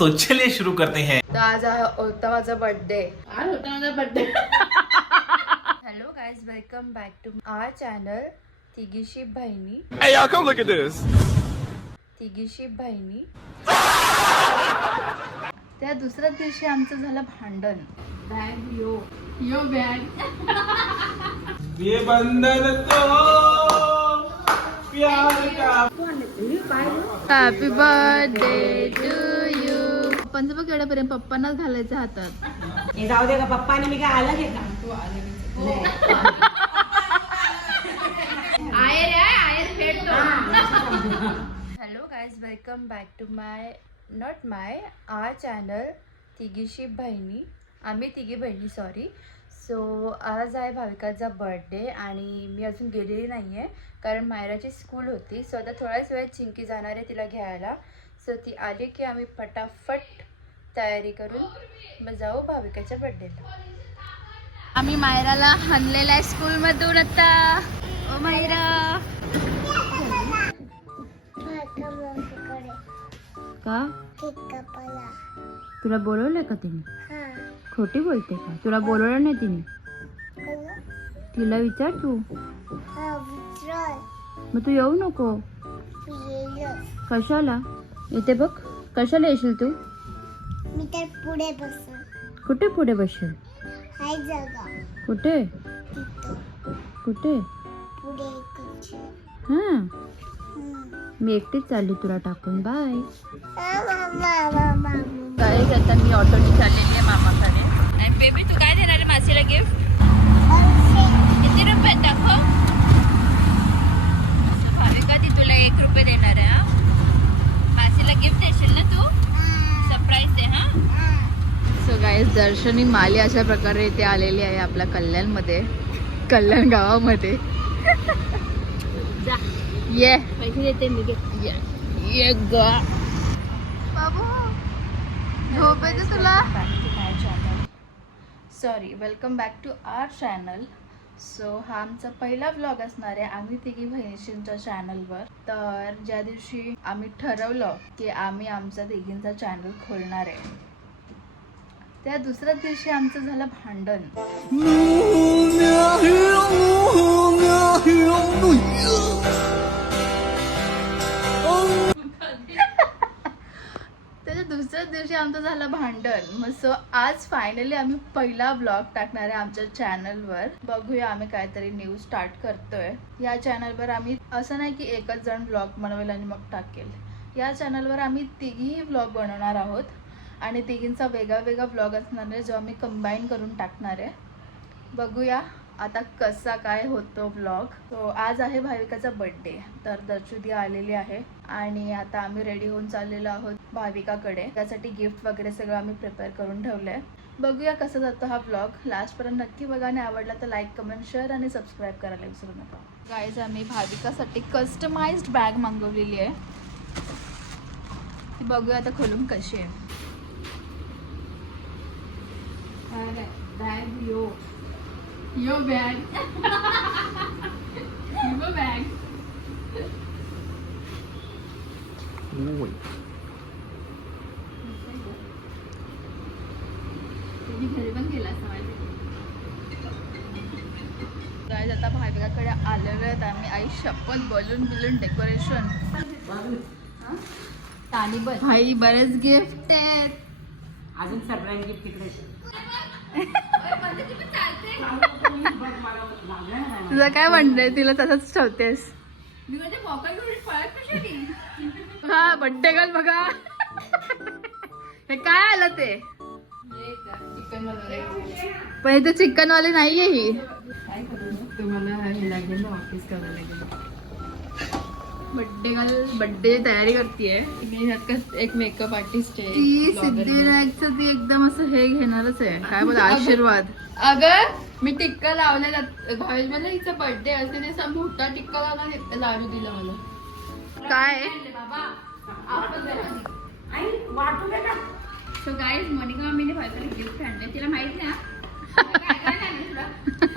तो चलिए शुरू करते हैं। तर आज होता माझा birthday. Hello guys, welcome back to our channel तिघीशी बहिणी. Hey y'all, come look at this. तिघीशी बहिणी. त्या दुसऱ्या दिवशी आमचं झालं भांडण. बॅग यो बॅग. ये बंधन तो प्यार का. Happy birthday to you. पप्पांचं बघ एवढ्यापर्यंत पप्पांनाच घालायचं हातात. हे जाऊ दे का पप्पाने मी काय आलं का hello guys, welcome back to our channel तिघीशी बहिणी. आम्ही तिघी बहिणी, सॉरी. सो आज आहे भाविकाचा बर्थडे आणि मी अजून गेलेली नाही आहे कारण मायराची स्कूल होती. सो आता थोड्याच वेळात चिंकी जाणार आहे तिला घ्यायला. सो ती आली की आम्ही फटाफट तयारी करून मग जाऊ भाविकाच्या बर्थडेला. आम्ही मायराला आणलेला आहे स्कूलमधून आता. ओ मायरा, का तुला बोलवलंय का तिने? खोटी बोलते का? तुला बोलवलं नाही तिने? तिला विचार तू. मग तू येऊ नको. कशाला? इथे बघ, कशाला येशील तू? मी तर पुढे बसेल. कुठे पुढे बसशील? हाय जागा कुठे तिथं कुठे? पुढे इकडची. हां, मी एकटीच चालली तुला टाकून. बाय. गाईज, आता मी ऑटोने चाललेली आहे मामाकडे. आणि बेबी, तू काय देणार आहे मासीला गिफ्ट? किती रुपये दाखव? भाविका, ती तुला 1 रुपये देणार आहे. हा, मासीला गिफ्ट देशील ना तू? सरप्राईज दे. हा. सो गाईज, दर्शनी माली अशा प्रकारे इथे आलेली आहे आपल्या कल्याणमध्ये, कल्याण गावामध्ये. ये पैसे देते मी. ये गा बाबू, झोप येते तुला? Sorry, welcome back to our channel. So हा आमचा पहिला व्लॉग असणार आहे आम्ही तिघी बहिणींच्या चॅनलवर. तर ज्या दिवशी आम्ही ठरवलं की आम्ही आमचा तिघींचा चॅनल खोलणार आहे, त्या दुसऱ्या दिवशी आमचं झालं भांडण. त्याच्या दुसऱ्याच दिवशी आमचं झालं भांडण. मग सो आज फायनली आम्ही पहिला ब्लॉग टाकणार आहे आमच्या चॅनलवर. बघूया, आम्ही काहीतरी न्यू स्टार्ट करतोय या चॅनलवर. आम्ही असं नाही की एकच जण ब्लॉग बनवेल आणि मग टाकेल. या चॅनलवर आम्ही तिघीही ब्लॉग बनवणार आहोत आणि तिघींचा वेगळा वेगळा ब्लॉग असणार आहे जो आम्ही कंबाईन करून टाकणार आहे. बघूया आता कसा काय होतो ब्लॉग. तो आज आहे भाविकाचा बर्थडे, तर दर्शुदी आलेली आहे आणि आता आम्ही रेडी होऊन चाललेलो आहोत भाविकाकडे. त्यासाठी गिफ्ट वगैरे सगळं आम्ही प्रिपेअर करून ठेवलं आहे. बघूया कसा जातो हा ब्लॉग. लास्टपर्यंत नक्की बघा आणि आवडला तर लाईक, कमेंट, शेअर आणि सबस्क्राईब करायला विसरू नका. गाईज, आम्ही भाविकासाठी कस्टमाइज्ड बॅग मागवलेली आहे. ती बघूया आता खोलून कशी आहे. बॅग यो बॅग. यो बॅग. घरी पण गेला असं माहिती. गाईज, आता भाविकाकडे आलेलो आहेत आम्ही. आई शपथ, बलून बिलून डेकोरेशन. भाई, बरेच गिफ्ट आहेत. अजून सरप्राईज गिफ्ट तिकडे. तुझं काय म्हणणं आहे? तिला तसंच ठेवतेस? हा, बड्डे गर्ल बघा. हे काय आलं ते? पण इथे चिकन वाले नाहीये. ही तुम्हाला हे लागेल ना, ऑफिस करायला लागेल. बड्डे गर्ल बड्डे तयारी करतेय. एक मेकअप आर्टिस्ट आहे ती सिद्धिविनायकचं ती एकदम असं हे घेणारच आहे. काय बोल, आशीर्वाद. अगं मी टिक्का लावलेला. भावेश मला हिचा बर्थडे असते ते मोठा टिक्का लावला, लाडू दिला मला. काय सो गाईज, मोनिका मम्मीने भावेशला गिफ्ट आणले. तिला माहित ना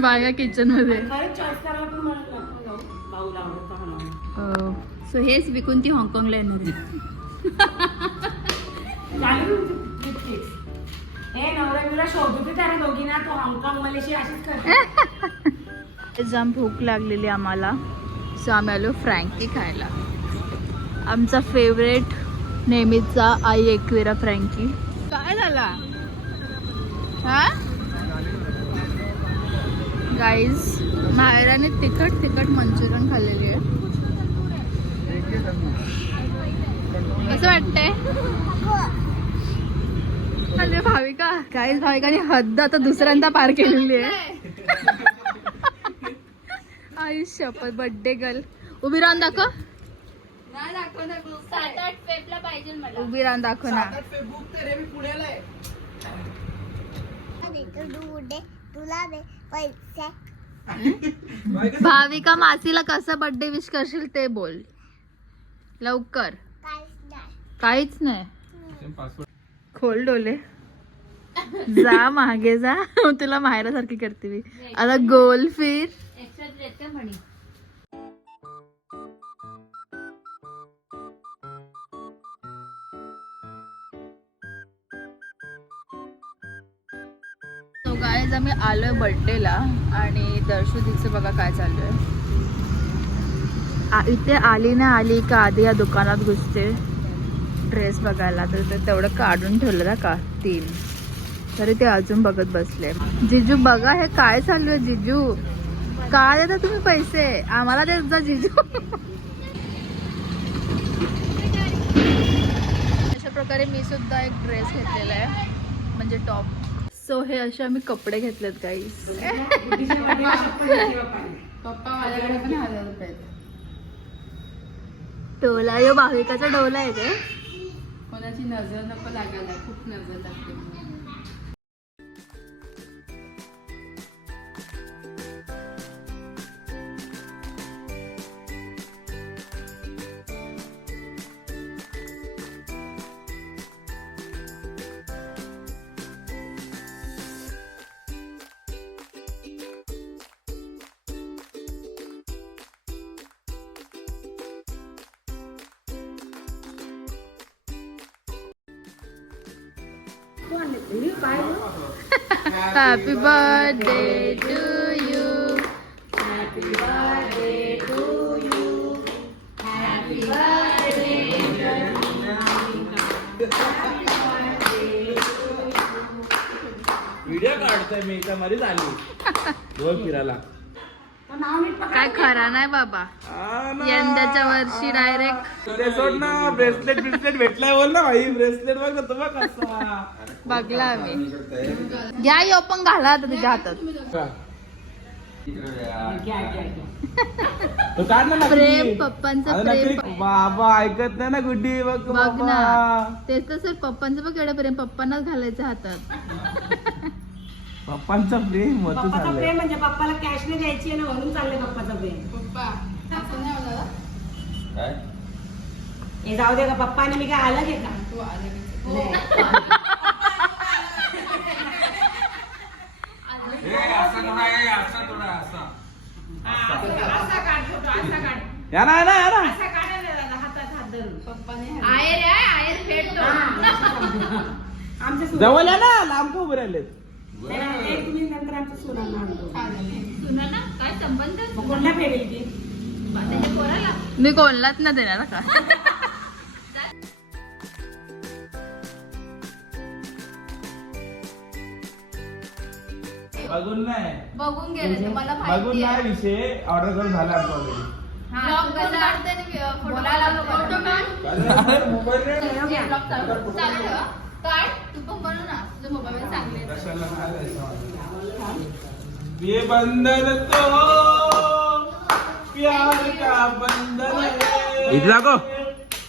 बागा किचन मध्ये. सो हेच विकून ती हाँगकाँगला येणार आहे. हे नवरा शोधत होते त्या दोघींना तो हाँगकाँग मलेशिया अशीच करते. जाम भूक लागलेली आम्हाला, सो आम्ही आलो फ्रँकी खायला. आमचा फेवरेट नेहमीचा आई एकविरा फ्रँकी. काय झाला हा गाईज? माहेराने तिखट मंचुरियन खाल्लेली आहे. कसं वाटतंय? अरे भाविका, गाईज भाविकाने हद्द आता दुसऱ्यांदा पार केलेली आहे. आयुष्यपत बर्थडे गर्ल. उभी राहून दाखव. नाही दाखवणार. 7-8 फेबला पाहिजे मला. उभी राहून दाखव ना. तुला दे पैसे. भाविका मासीला कसं बर्थडे विश करशील ते बोल लवकर. काहीच नाही. खोल डोले. जा मागे जा. तुला माहेरासारखी करते मी आता. गोल फिर. तो गाईज आम्ही आलोय बर्थडेला आणि दर्शुदीचं बघा काय चालू आहे. इथे आली ना आली का आधी या दुकानात घुसते ड्रेस बघायला. तर ते तेवढं काढून ठेवलं ना का 3, तरी ते अजून बघत बसले. जिजू बघा हे काय चालू आहे. जिजू काय देता तुम्ही पैसे आम्हाला देत जा जिजू. अशा प्रकारे मी सुद्धा एक ड्रेस घेतलेला आहे म्हणजे टॉप. सो हे असे आम्ही कपडे घेतलेत गाईस. पप्पा माझ्याकडे पण 1000 रुपये. डोला यो भाविकाचा डोला आहे ते. कोणाची नजर नको लागायला. खूप नजर लागते. Happy birthday to you. Happy birthday to you. Happy birthday to video काढतोय मी का मरीच आली गोल फिरायला. काय खरा नाही बाबा. यंदाच्या वर्षी डायरेक्ट ते सोड ना. ब्रेसलेट भेटलाय बोल ना भाई. ब्रेसलेट बघ ना तुम्हा कसा बघला आम्ही. घ्या यो पण घाला आता तुझ्या हातात. तो काढ ना प्रेम नकली. पप्पांचं अरे प्रेम. नकली. बाबा ऐकत नाही ना गुड्डी. बघ बघ बाबा. ना तेच तर सर पप्पांचं बघ एवढं प्रेम पप्पांनाच घालायचं हातात. पप्पांचं प्रेम होतं पप्पाचं झालंय. प्रेम म्हणजे पप्पाला कॅश नाही द्यायची आहे ना म्हणून चाललंय पप्पाचं प्रेम. पप्पा असं नाही होणार. हे जाऊ दे का पप्पा आणि मी काय अलग आहे का? तू आले या ना पप्पाने आमचे जवळ या ना. लांब का उभे राहिलेत. तुम्ही नंतर आमच्या सुनांना आणतो. सुना ना काय संबंध. मग कोणला फेरेल ती? मी कोणलाच ना देणार का. बघून नाही. बघून गेले तुम्हाला बघून माहिती आहे. नाही. विषय ऑर्डर करून झाला आमचा ऑलरेडी. ब्लॉग करून काढते ना, फोटो फोटो काढ. ब्लॉग चालू ठेवा. काढ तू पण बनव ना तुझ्या मोबाईल चांगले. कशाला नाही. ये बंधन तो प्यार का बंधन है. इधर आको.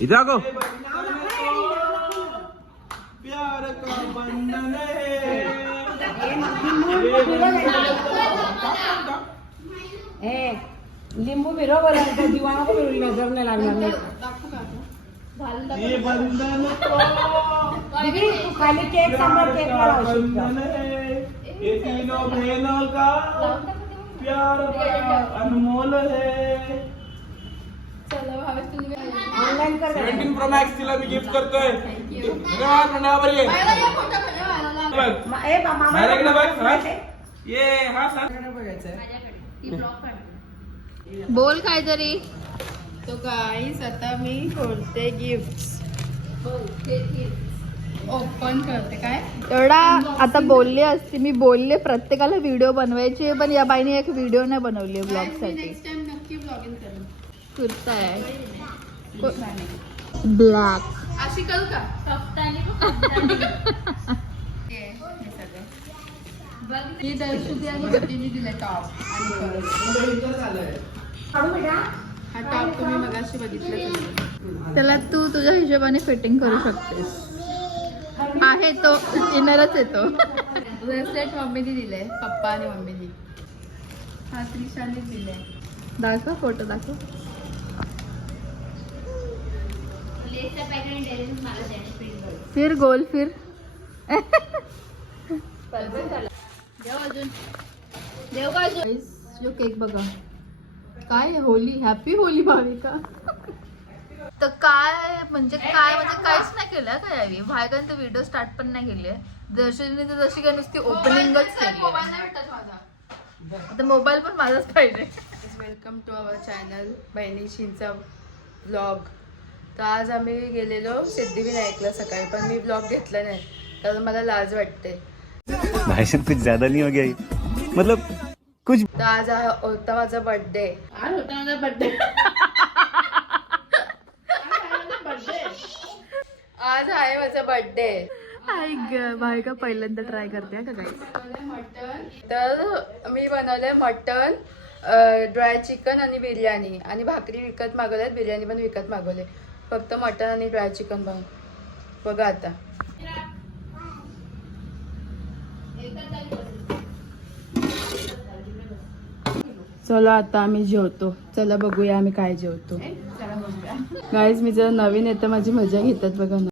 इधर आको. प्यार का बंधन है. लिंबू फिरो बोलायचं दिवाना को फिरवली नजर नाही लागणार नाही. ये बंधन तो दीदी तू खाली केक सांभाळ केक ला लावशील का? बंधन है. ये तीनों बहनों का प्यार बड़ा अनमोल है. चला भावेश तुम्ही ऑनलाईन कर. 17 Pro Max तिला मी गिफ्ट करतोय. मंडळावर ये बाहेर ये, फोटो काढूया बाहेरला. बघ ए मामा बाहेर इकडे बघ हा. ये हा सांग बोल काहीतरी. तो गाईस आता मी खोलते गिफ्ट ओपन करते. काय एवढा आता बोलले असते मी बोलले प्रत्येकाला व्हिडिओ बनवायची पण या बाईने एक व्हिडिओ नाही बनवली ब्लॉग मी साठी. नेक्स्ट टाइम नक्की ब्लॉगिंग करेन. कुर्ता आहे ब्लॅक. अशी करू का? ही दर्शुती आणि भटीने दिले टॉप आणि काढू बेटा हा टॉप तुम्ही मगाशी बघितलं. त्याला तू तुझ्या हिशोबाने फिटिंग करू शकतेस. आहे तो इनरच येतो. ब्रेसलेट मम्मीने दिले, पप्पा आणि मम्मीने. हा त्रिशाने दिले. दाखव फोटो दाखव. फिर गोल फिर. देव अजून देव का अजून. जो केक बघा काय आहे, होली. Happy Holy Bhavika. तर काय म्हणजे काहीच नाही केलं काय यावी भायकाने तर व्हिडिओ स्टार्ट पण नाही केली. दर्शनीने तर जशी काय नुसती ओपनिंगच केली. मोबाईल नाही भेटत माझा. आता मोबाईल पण माझाच पाहिजे. वेलकम टू अवर चॅनल बहिणीशींचा व्लॉग. तर आज आम्ही गेलेलो सिद्धिविनायकला सकाळी, पण मी व्लॉग घेतला नाही कारण मला लाज वाटते. भाई साहब कुछ ज्यादा नहीं हो गया ये? मतलब कुछ तर आज होता माझा बर्थडे. आज होता माझा बर्थडे. आज आहे माझा बर्थडे. भाविका पहिल्यांदा ट्राय करते का काही. मटन तर मी बनवलंय मटन, ड्राय चिकन आणि बिर्याणी, आणि भाकरी विकत मागवल्यात, बिर्याणी पण विकत मागवले. फक्त मटन आणि ड्राय चिकन बघा आता. चला आता आम्ही जेवतो. चला बघूया आम्ही काय जेवतो. गाईज मी जरा नवीन येतं माझी मजा घेतात बघा ना.